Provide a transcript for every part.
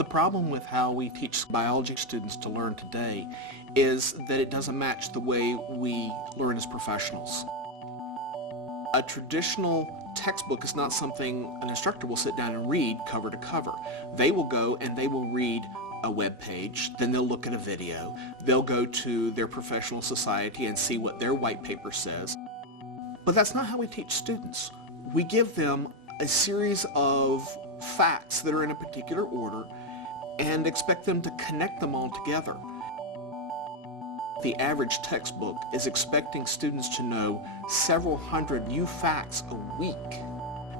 The problem with how we teach biology students to learn today is that it doesn't match the way we learn as professionals. A traditional textbook is not something an instructor will sit down and read cover to cover. They will go and they will read a web page, then they'll look at a video, they'll go to their professional society and see what their white paper says. But that's not how we teach students. We give them a series of facts that are in a particular order and expect them to connect them all together. The average textbook is expecting students to know several hundred new facts a week,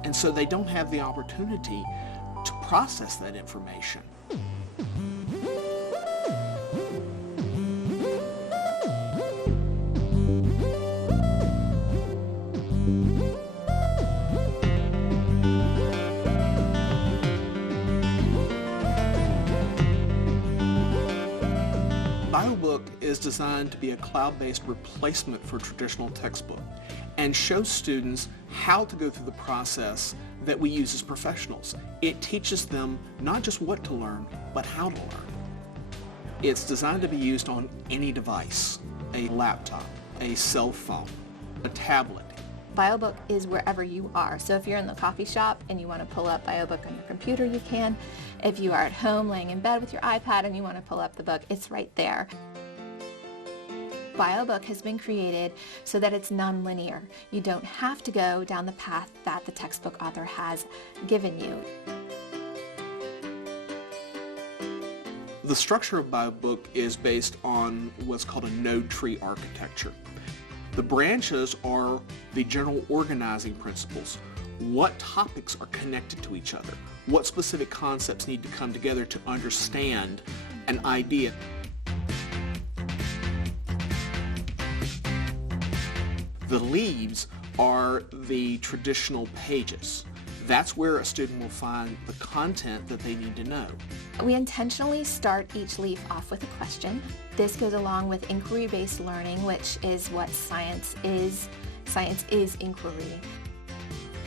and so they don't have the opportunity to process that information. BioBook is designed to be a cloud-based replacement for traditional textbook and shows students how to go through the process that we use as professionals. It teaches them not just what to learn, but how to learn. It's designed to be used on any device, a laptop, a cell phone, a tablet. BioBook is wherever you are. So if you're in the coffee shop and you want to pull up BioBook on your computer, you can. If you are at home laying in bed with your iPad and you want to pull up the book, it's right there. BioBook has been created so that it's non-linear. You don't have to go down the path that the textbook author has given you. The structure of BioBook is based on what's called a node tree architecture. The branches are the general organizing principles. What topics are connected to each other? What specific concepts need to come together to understand an idea? The leaves are the traditional pages. That's where a student will find the content that they need to know. We intentionally start each leaf off with a question. This goes along with inquiry-based learning, which is what science is. Science is inquiry.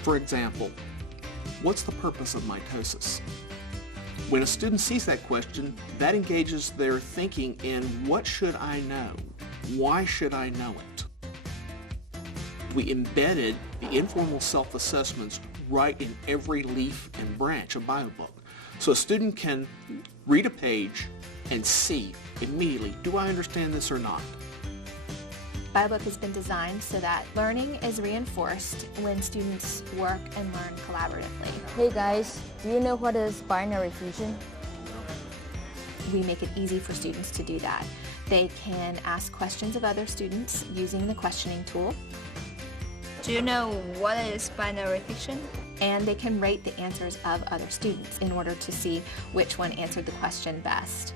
For example, what's the purpose of mitosis? When a student sees that question, that engages their thinking in what should I know? Why should I know it? We embedded the informal self-assessments right in every leaf and branch of BioBook. So a student can read a page and see immediately, do I understand this or not? BioBook has been designed so that learning is reinforced when students work and learn collaboratively. Hey guys, do you know what is binary fusion? We make it easy for students to do that. They can ask questions of other students using the questioning tool. Do you know what is binary fiction? And they can rate the answers of other students in order to see which one answered the question best.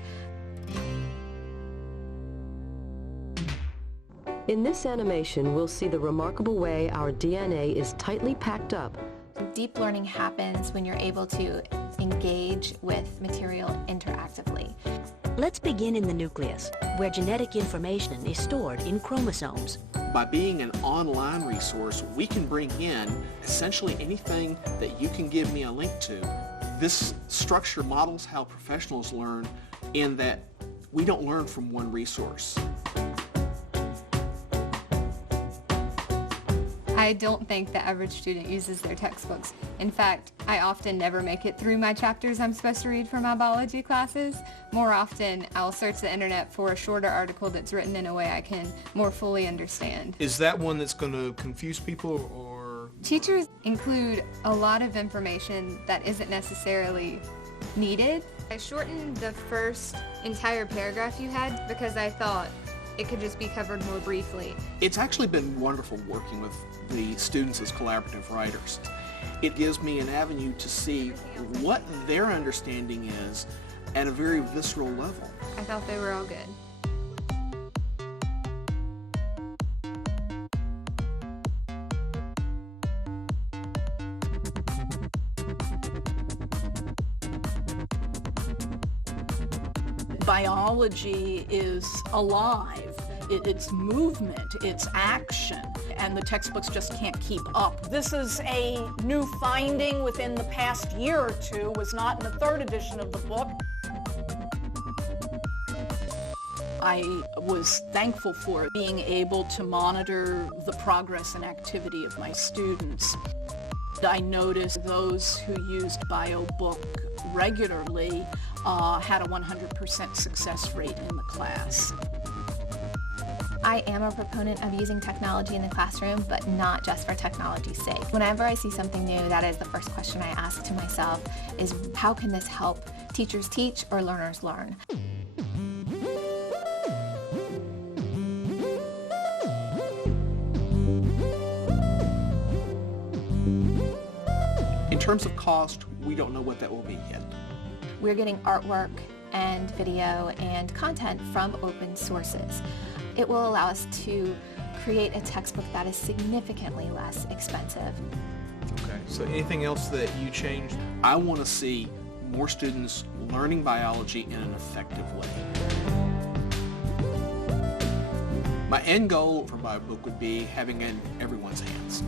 In this animation, we'll see the remarkable way our DNA is tightly packed up. Deep learning happens when you're able to engage with material interactively. Let's begin in the nucleus, where genetic information is stored in chromosomes. By being an online resource, we can bring in essentially anything that you can give me a link to. This structure models how professionals learn in that we don't learn from one resource. I don't think the average student uses their textbooks. In fact, I often never make it through my chapters I'm supposed to read for my biology classes. More often, I'll search the internet for a shorter article that's written in a way I can more fully understand. Is that one that's going to confuse people, or? Teachers include a lot of information that isn't necessarily needed. I shortened the first entire paragraph you had because I thought it could just be covered more briefly. It's actually been wonderful working with the students as collaborative writers. It gives me an avenue to see what their understanding is at a very visceral level. I thought they were all good. Biology is alive. It's movement, it's action, and the textbooks just can't keep up. This is a new finding within the past year or two, was not in the third edition of the book. I was thankful for being able to monitor the progress and activity of my students. I noticed those who used BioBook regularly had a 100% success rate in the class. I am a proponent of using technology in the classroom, but not just for technology's sake. Whenever I see something new, that is the first question I ask to myself is, how can this help teachers teach or learners learn? In terms of cost, we don't know what that will be yet. We're getting artwork and video and content from open sources. It will allow us to create a textbook that is significantly less expensive. Okay, so anything else that you changed? I want to see more students learning biology in an effective way. My end goal for BioBook would be having it in everyone's hands.